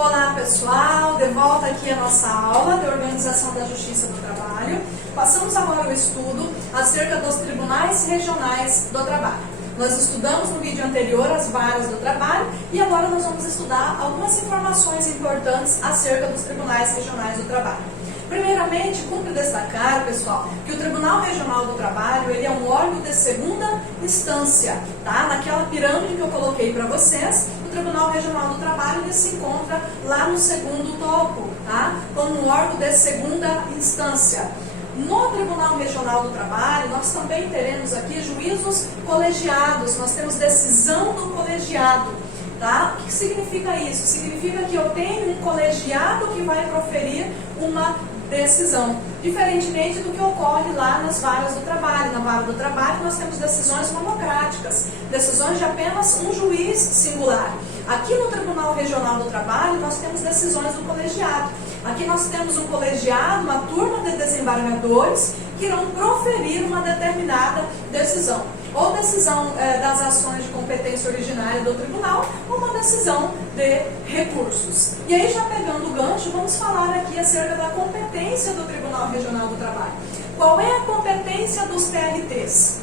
Olá pessoal, de volta aqui a nossa aula de Organização da Justiça do Trabalho. Passamos agora o estudo acerca dos Tribunais Regionais do Trabalho. Nós estudamos no vídeo anterior as varas do trabalho e agora nós vamos estudar algumas informações importantes acerca dos Tribunais Regionais do Trabalho. Primeiramente, cumpre destacar, pessoal, que o Tribunal Regional do Trabalho ele é um órgão de segunda instância, tá? Naquela pirâmide que eu coloquei para vocês, o Tribunal Regional do Trabalho ele se encontra lá no segundo topo, tá? Como um órgão de segunda instância. No Tribunal Regional do Trabalho, nós também teremos aqui juízos colegiados, nós temos decisão do colegiado. Tá? O que significa isso? Significa que eu tenho um colegiado que vai proferir uma decisão, diferentemente do que ocorre lá nas varas do trabalho. Na vara do trabalho nós temos decisões monocráticas, decisões de apenas um juiz singular. Aqui no Tribunal Regional do Trabalho nós temos decisões do colegiado. Aqui nós temos um colegiado, uma turma de desembargadores que irão proferir uma determinada decisão. Ou decisão das ações de competência originária do tribunal, ou uma decisão de recursos. E aí, já pegando o gancho, vamos falar aqui acerca da competência do Tribunal Regional do Trabalho. Qual é a competência dos TRTs?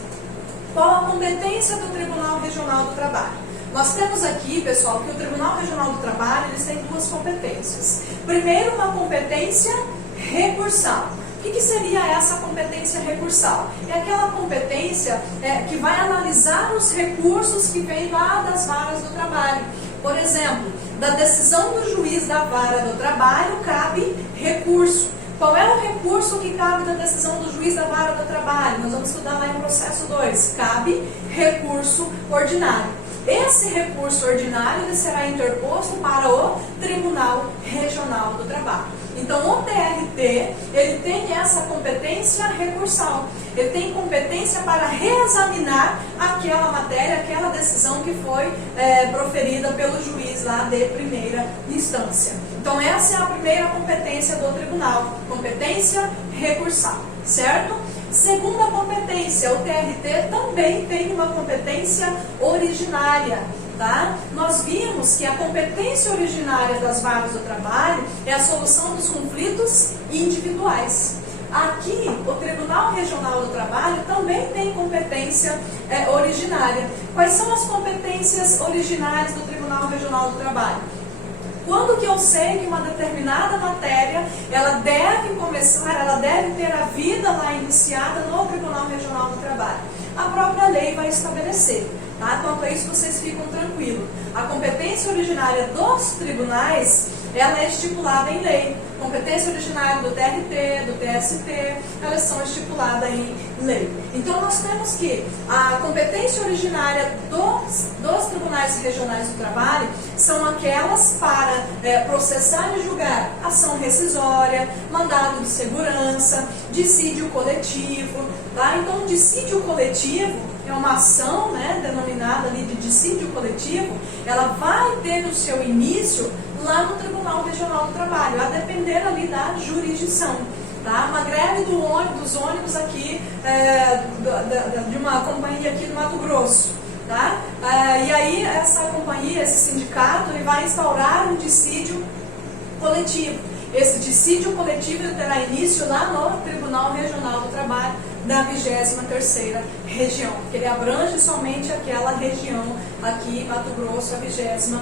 Qual a competência do Tribunal Regional do Trabalho? Nós temos aqui, pessoal, que o Tribunal Regional do Trabalho eles têm duas competências. Primeiro, uma competência recursal. O que seria essa competência recursal? É aquela competência que vai analisar os recursos que vêm lá das varas do trabalho. Por exemplo, da decisão do juiz da vara do trabalho cabe recurso. Qual é o recurso que cabe da decisão do juiz da vara do trabalho? Nós vamos estudar lá em processo 2. Cabe recurso ordinário. Esse recurso ordinário ele será interposto para o Tribunal Regional do Trabalho. Então, o TRT, ele tem essa competência recursal. Ele tem competência para reexaminar aquela matéria, aquela decisão que foi proferida pelo juiz lá de primeira instância. Então, essa é a primeira competência do tribunal, competência recursal, certo? Segunda competência, o TRT também tem uma competência originária. Tá? Nós vimos que a competência originária das varas do trabalho é a solução dos conflitos individuais. Aqui, o Tribunal Regional do Trabalho também tem competência originária. Quais são as competências originárias do Tribunal Regional do Trabalho? Quando que eu sei que uma determinada matéria, ela deve começar, ela deve ter a vida lá iniciada no Tribunal Regional do Trabalho? A própria lei vai estabelecer. Tá? Quanto a isso, vocês ficam tranquilos. A competência originária dos tribunais, ela é estipulada em lei. Competência originária do TRT, do TST, elas são estipuladas em lei. Então, nós temos que a competência originária dos tribunais regionais do trabalho são aquelas para processar e julgar ação rescisória, mandado de segurança, dissídio coletivo. Tá? Então, o dissídio coletivo é uma ação denominada ali de dissídio coletivo, ela vai ter o seu início lá no Tribunal Regional do Trabalho, a depender ali da jurisdição. Tá? Uma greve dos ônibus aqui, de uma companhia aqui do Mato Grosso. Tá? E aí essa companhia, esse sindicato, ele vai instaurar um dissídio coletivo. Esse dissídio coletivo ele terá início lá no Tribunal Regional do Trabalho da 23ª região, porque ele abrange somente aquela região aqui, Mato Grosso, a 23ª.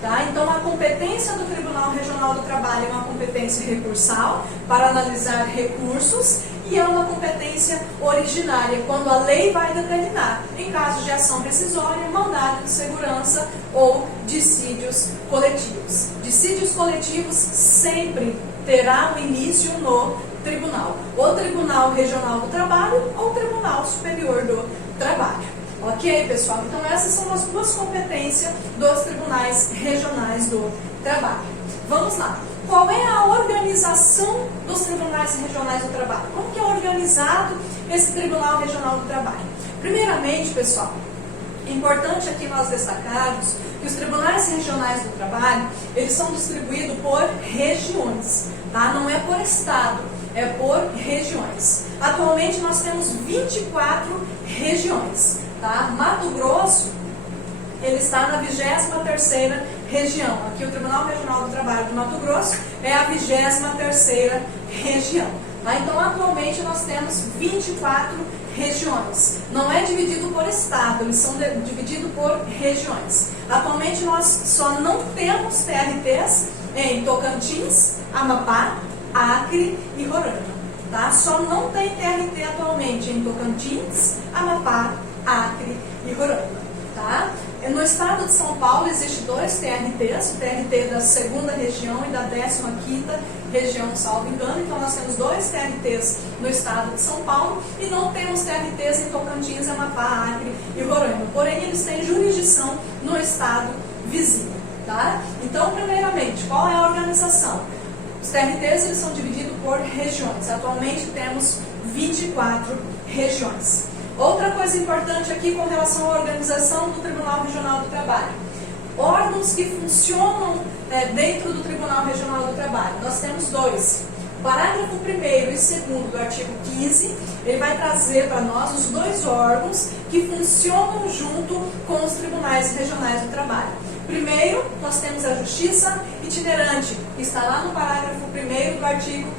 Tá? Então, a competência do Tribunal Regional do Trabalho é uma competência recursal para analisar recursos e é uma competência originária, quando a lei vai determinar, em caso de ação rescisória, mandado de segurança ou dissídios coletivos. Dissídios coletivos sempre terá o início no tribunal, ou Tribunal Regional do Trabalho ou Tribunal Superior do Trabalho. Ok, pessoal? Então, essas são as duas competências dos tribunais regionais do trabalho. Vamos lá. Qual é a organização dos tribunais regionais do trabalho? Como que é organizado esse Tribunal Regional do Trabalho? Primeiramente, pessoal, é importante aqui nós destacarmos que os tribunais regionais do trabalho, eles são distribuídos por regiões, tá? Não é por estado, é por regiões. Atualmente nós temos 24 regiões, tá? Mato Grosso, ele está na 23ª região. Aqui o Tribunal Regional do Trabalho de Mato Grosso é a 23ª região. Tá? Então, atualmente, nós temos 24 regiões. Não é dividido por estado, eles são divididos por regiões. Atualmente, nós só não temos TRTs em Tocantins, Amapá, Acre e Roraima. Tá? Só não tem TRT atualmente em Tocantins, Amapá, Acre e Roraima. Tá? No estado de São Paulo existe 2 TRTs, o TRT da 2ª região e da 15ª região, salvo engano. Então nós temos 2 TRTs no estado de São Paulo e não temos TRTs em Tocantins, Amapá, Acre e Roraima. Porém, eles têm jurisdição no estado vizinho. Tá? Então, primeiramente, qual é a organização? Os TRTs eles são divididos por regiões. Atualmente temos 24 regiões. Outra coisa importante aqui com relação à organização do Tribunal Regional do Trabalho. Órgãos que funcionam dentro do Tribunal Regional do Trabalho. Nós temos 2. O parágrafo 1º e 2º do artigo 15, ele vai trazer para nós os 2 órgãos que funcionam junto com os Tribunais Regionais do Trabalho. Primeiro, nós temos a Justiça Itinerante, que está lá no parágrafo 1º do artigo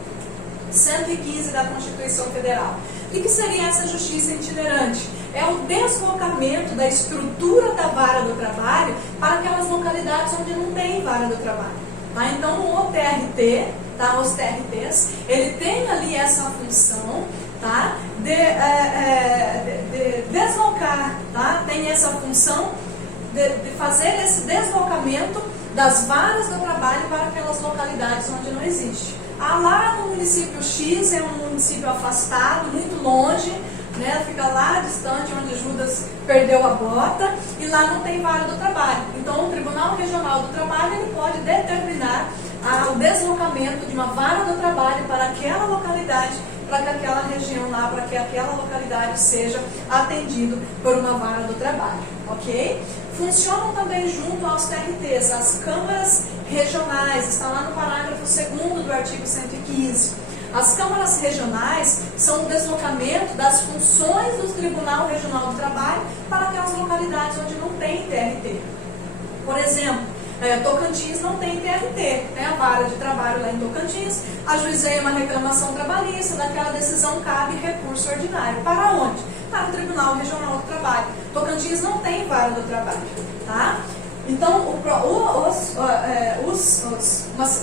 115 da Constituição Federal. O que seria essa justiça itinerante? É o deslocamento da estrutura da vara do trabalho para aquelas localidades onde não tem vara do trabalho. Tá? Então, o TRT, tá? Os TRTs, ele tem ali essa função, tá? de deslocar, tá? Tem essa função de fazer esse deslocamento das varas do trabalho para aquelas localidades onde não existe. Lá no município X, é um município afastado, muito longe, né? Fica lá distante onde Judas perdeu a bota e lá não tem vara do trabalho. Então, o Tribunal Regional do Trabalho ele pode determinar o deslocamento de uma vara do trabalho para aquela localidade, para que aquela região lá, para que aquela localidade seja atendido por uma vara do trabalho, ok? Funcionam também junto aos TRTs, as câmaras regionais, está lá no parágrafo 2º do artigo 115. As câmaras regionais são o deslocamento das funções do Tribunal Regional do Trabalho para aquelas localidades onde não tem TRT. Por exemplo, Tocantins não tem TRT, tem a vara de trabalho lá em Tocantins, ajuizei uma reclamação trabalhista, daquela decisão cabe recurso ordinário. Para onde? Para o Tribunal Regional do Trabalho. Tocantins não tem vara do trabalho, tá? Então,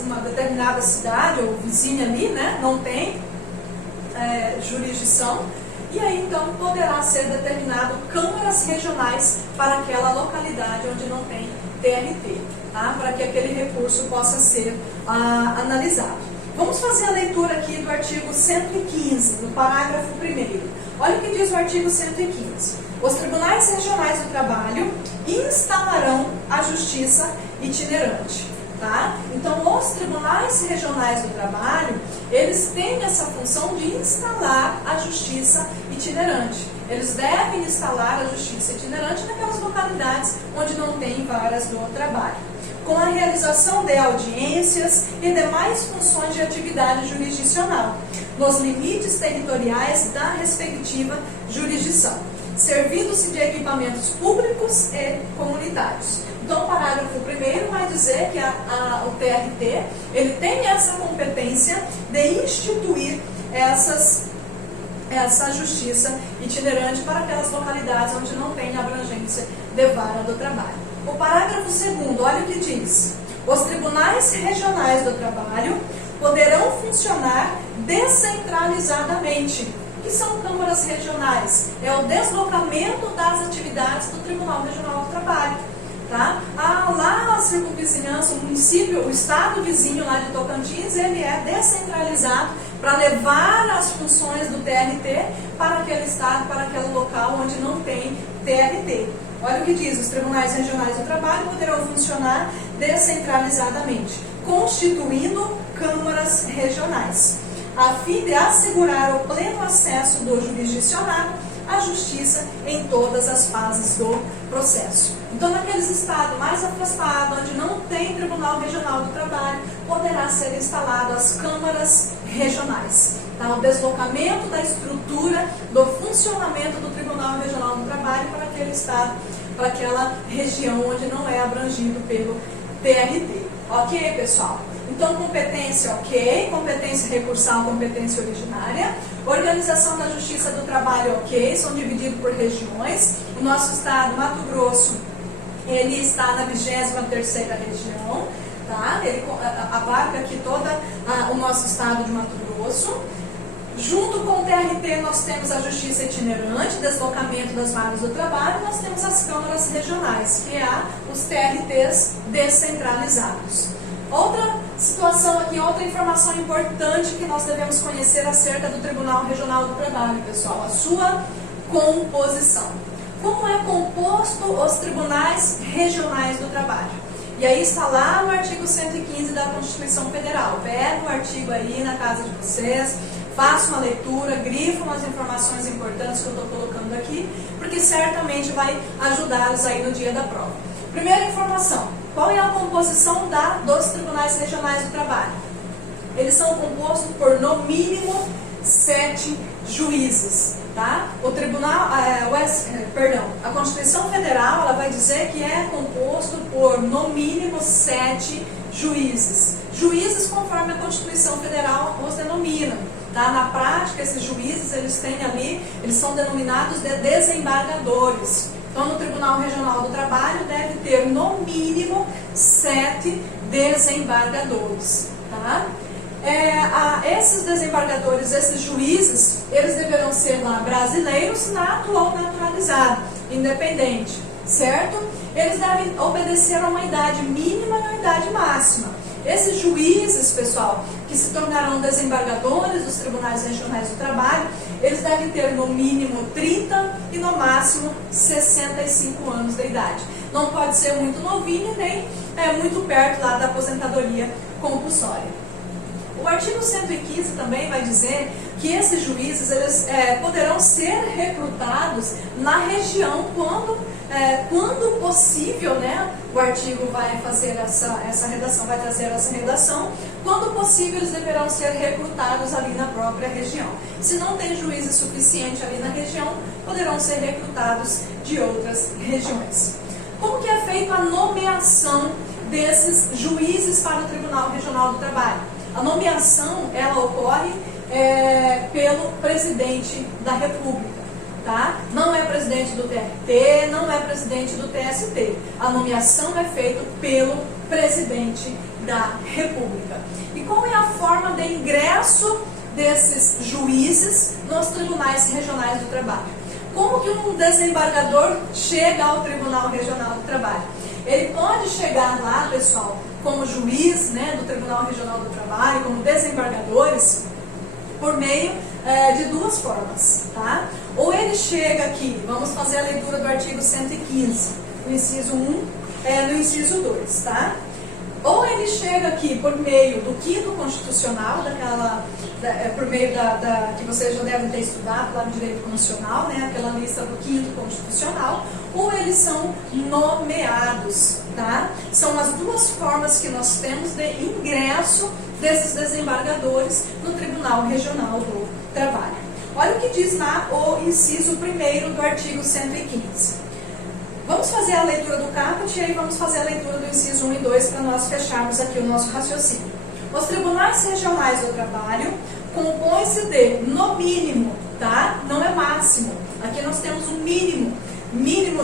uma determinada cidade ou vizinha ali, né, não tem jurisdição, e aí então poderá ser determinado câmaras regionais para aquela localidade onde não tem TRT, tá? Para que aquele recurso possa ser analisado. Vamos fazer a leitura aqui do artigo 115, do parágrafo 1º. Olha o que diz o artigo 115. Os tribunais regionais do trabalho instalarão a justiça itinerante. Tá? Então, os tribunais regionais do trabalho, eles têm essa função de instalar a justiça itinerante. Eles devem instalar a justiça itinerante naquelas localidades onde não tem varas do trabalho, com a realização de audiências e demais funções de atividade jurisdicional, nos limites territoriais da respectiva jurisdição, servindo-se de equipamentos públicos e comunitários. Então, o parágrafo 1º vai dizer que o TRT ele tem essa competência de instituir essa justiça itinerante para aquelas localidades onde não tem abrangência de vara do trabalho. O parágrafo 2º, olha o que diz. Os tribunais regionais do trabalho poderão funcionar descentralizadamente. O que são câmaras regionais? É o deslocamento das atividades do Tribunal Regional do Trabalho. Tá? Lá a circunvizinhança, o município, o estado vizinho lá de Tocantins, ele é descentralizado para levar as funções do TRT para aquele estado, para aquele local onde não tem TRT. Olha o que diz, os tribunais regionais do trabalho poderão funcionar descentralizadamente, constituindo câmaras regionais, a fim de assegurar o pleno acesso do jurisdicionado à justiça em todas as fases do processo. Então, naqueles estados mais afastados, onde não tem Tribunal Regional do Trabalho, poderá ser instalado as câmaras regionais. Tá? O deslocamento da estrutura do funcionamento do Tribunal Regional do Trabalho para aquele estado, para aquela região onde não é abrangido pelo TRT. Ok, pessoal? Então, competência ok, competência recursal, competência originária. Organização da Justiça do Trabalho ok, são divididos por regiões. O nosso estado, Mato Grosso, ele está na 23ª região, tá? Ele abarca aqui todo o nosso estado de Mato Grosso. Junto com o TRT, nós temos a Justiça Itinerante, deslocamento das vagas do trabalho, nós temos as câmaras regionais, que é os TRTs descentralizados. Outra situação aqui, outra informação importante que nós devemos conhecer acerca do Tribunal Regional do Trabalho, pessoal, a sua composição. Como é composto os tribunais regionais do trabalho? E aí está lá no artigo 115 da Constituição Federal. Pega o artigo aí na casa de vocês, faça uma leitura, grifa umas informações importantes que eu estou colocando aqui, porque certamente vai ajudá-los aí no dia da prova. Primeira informação, qual é a composição dos tribunais regionais do trabalho? Eles são compostos por, no mínimo, 7 juízes, tá? O tribunal, a Constituição Federal, ela vai dizer que é composto por, no mínimo, 7 juízes. Juízes conforme a Constituição Federal os denomina. Tá? Na prática, esses juízes, eles são denominados de desembargadores. Então, no Tribunal Regional do Trabalho, deve ter, no mínimo, 7 desembargadores. Tá? Esses desembargadores, esses juízes, eles deverão ser lá brasileiros, nato ou naturalizado, independente, certo? Eles devem obedecer a uma idade mínima e uma idade máxima. Esses juízes, pessoal, que se tornarão desembargadores dos tribunais regionais do trabalho, eles devem ter no mínimo 30 e no máximo 65 anos de idade. Não pode ser muito novinho nem muito perto lá da aposentadoria compulsória. O artigo 115 também vai dizer que esses juízes eles poderão ser recrutados na região quando possível, né? O artigo vai fazer essa redação, vai trazer essa redação. Quando possível, eles deverão ser recrutados ali na própria região. Se não tem juízes suficiente ali na região, poderão ser recrutados de outras regiões. Como que é feita a nomeação desses juízes para o Tribunal Regional do Trabalho? A nomeação, ela ocorre pelo presidente da República, tá? Não é presidente do TRT, não é presidente do TST. A nomeação é feita pelo presidente da República. E qual é a forma de ingresso desses juízes nos tribunais regionais do trabalho? Como que um desembargador chega ao Tribunal Regional do Trabalho? Ele pode chegar lá, pessoal, como juiz, né, do Tribunal Regional do Trabalho, como desembargadores, por meio de duas formas, tá? Ou ele chega aqui, vamos fazer a leitura do artigo 115, no inciso 1, no inciso 2, tá? Ou ele chega aqui por meio do 5º Constitucional, por meio que vocês já devem ter estudado lá no Direito Constitucional, né, aquela lista do 5º Constitucional, ou eles são nomeados, tá? São as duas formas que nós temos de ingresso desses desembargadores no Tribunal Regional do Trabalho. Olha o que diz lá o inciso 1º do artigo 115. Vamos fazer a leitura do caput e aí vamos fazer a leitura do inciso 1 e 2 para nós fecharmos aqui o nosso raciocínio. Os tribunais regionais do trabalho compõem-se de, no mínimo, tá? Não é máximo. Aqui nós temos um mínimo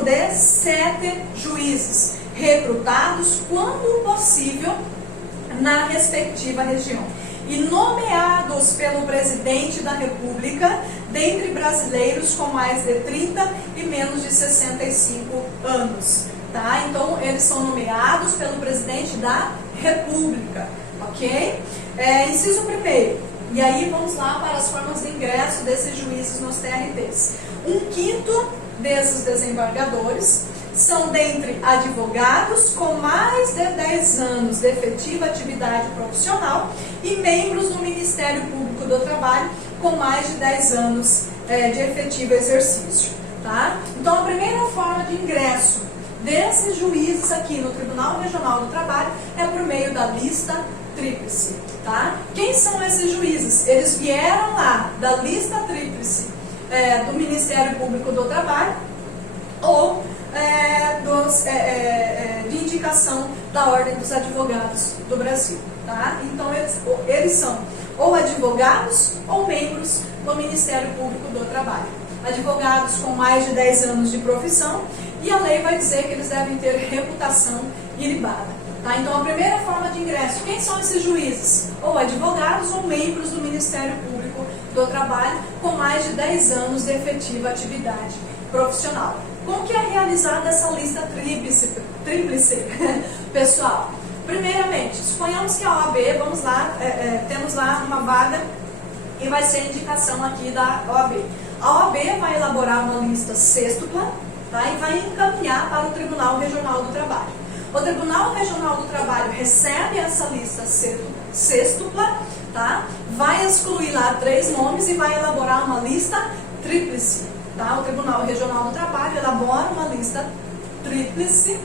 de 7 juízes, recrutados, quando possível, na respectiva região. E nomeados pelo presidente da República, dentre brasileiros com mais de 30 e menos de 65 anos. Tá? Então, eles são nomeados pelo presidente da República. Ok? Inciso 1º. E aí vamos lá para as formas de ingresso desses juízes nos TRTs. 1/5 desses desembargadores são dentre advogados com mais de 10 anos de efetiva atividade profissional e membros do Ministério Público do Trabalho com mais de 10 anos de efetivo exercício. Tá? Então, a primeira forma de ingresso desses juízes aqui no Tribunal Regional do Trabalho é por meio da lista tríplice. Tá? Quem são esses juízes? Eles vieram lá da lista tríplice do Ministério Público do Trabalho ou de indicação indicação da Ordem dos Advogados do Brasil, tá? Então eles são ou advogados ou membros do Ministério Público do Trabalho. Advogados com mais de 10 anos de profissão, e a lei vai dizer que eles devem ter reputação ilibada. Tá? Então, a primeira forma de ingresso, quem são esses juízes? Ou advogados ou membros do Ministério Público do Trabalho com mais de 10 anos de efetiva atividade profissional. Como que é realizada essa lista tríplice, pessoal? Primeiramente, suponhamos que a OAB, vamos lá, temos lá uma vaga e vai ser a indicação aqui da OAB. A OAB vai elaborar uma lista sêxtupla, tá? E vai encaminhar para o Tribunal Regional do Trabalho. O Tribunal Regional do Trabalho recebe essa lista sêxtupla, tá? Vai excluir lá 3 nomes e vai elaborar uma lista tríplice. Tá? O Tribunal Regional do Trabalho elabora uma lista tríplice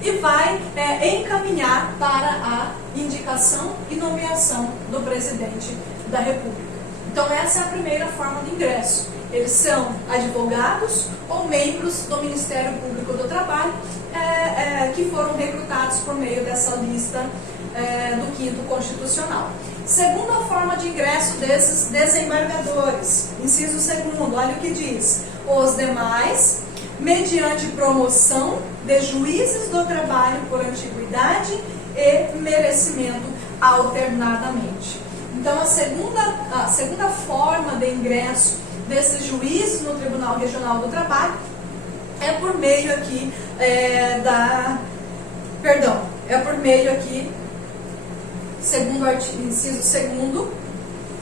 e vai encaminhar para a indicação e nomeação do presidente da República. Então essa é a primeira forma de ingresso. Eles são advogados ou membros do Ministério Público do Trabalho que foram recrutados por meio dessa lista do 5º Constitucional. Segunda forma de ingresso desses desembargadores, inciso 2º, olha o que diz: os demais, mediante promoção de juízes do trabalho por antiguidade e merecimento alternadamente. Então, a segunda forma de ingresso desses juízes no Tribunal Regional do Trabalho é por meio aqui segundo artigo, inciso 2º,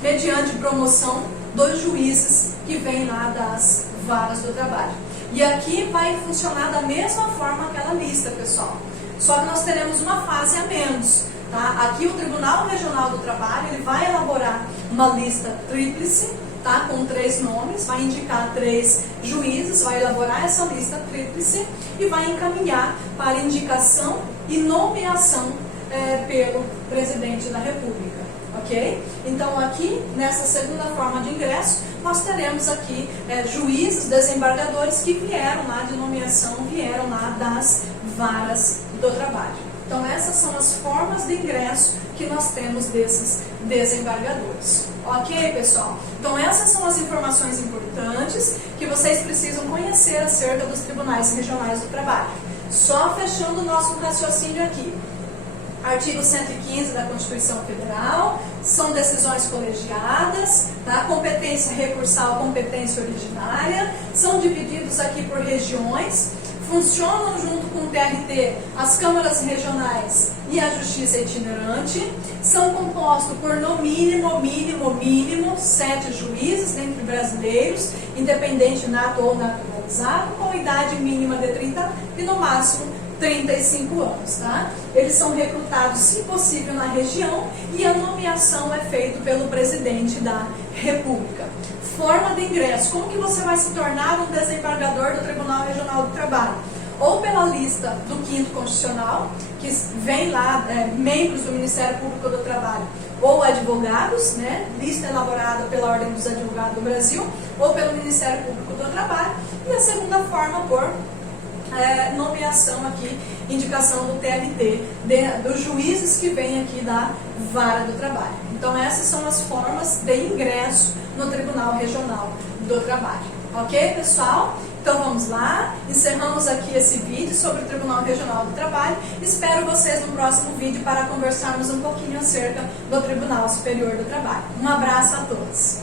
mediante promoção dos juízes que vêm lá das varas do trabalho. E aqui vai funcionar da mesma forma aquela lista, pessoal. Só que nós teremos uma fase a menos. Tá? Aqui o Tribunal Regional do Trabalho ele vai elaborar uma lista tríplice, tá? Com 3 nomes, vai indicar 3 juízes, vai elaborar essa lista tríplice e vai encaminhar para indicação e nomeação pelo presidente da República, ok? Então aqui, nessa segunda forma de ingresso, nós teremos aqui juízes, desembargadores que vieram lá de nomeação, vieram lá das varas do trabalho. Então essas são as formas de ingresso que nós temos desses desembargadores. Ok, pessoal? Então essas são as informações importantes que vocês precisam conhecer acerca dos tribunais regionais do trabalho. Só fechando o nosso raciocínio aqui. Artigo 115 da Constituição Federal, são decisões colegiadas, tá? Competência recursal, competência originária, são divididos aqui por regiões, funcionam junto com o TRT as câmaras regionais e a justiça itinerante, são compostos por no mínimo 7 juízes dentre brasileiros, independente nato ou naturalizado, com idade mínima de 30 e no máximo 35 anos, tá? Eles são recrutados, se possível, na região e a nomeação é feita pelo presidente da República. Forma de ingresso. Como que você vai se tornar um desembargador do Tribunal Regional do Trabalho? Ou pela lista do 5º Constitucional, que vem lá, membros do Ministério Público do Trabalho, ou advogados, né? Lista elaborada pela Ordem dos Advogados do Brasil, ou pelo Ministério Público do Trabalho. E a segunda forma, por nomeação aqui, indicação do TRT, dos juízes que vêm aqui da vara do trabalho. Então essas são as formas de ingresso no Tribunal Regional do Trabalho. Ok, pessoal? Então vamos lá, encerramos aqui esse vídeo sobre o Tribunal Regional do Trabalho. Espero vocês no próximo vídeo para conversarmos um pouquinho acerca do Tribunal Superior do Trabalho. Um abraço a todos.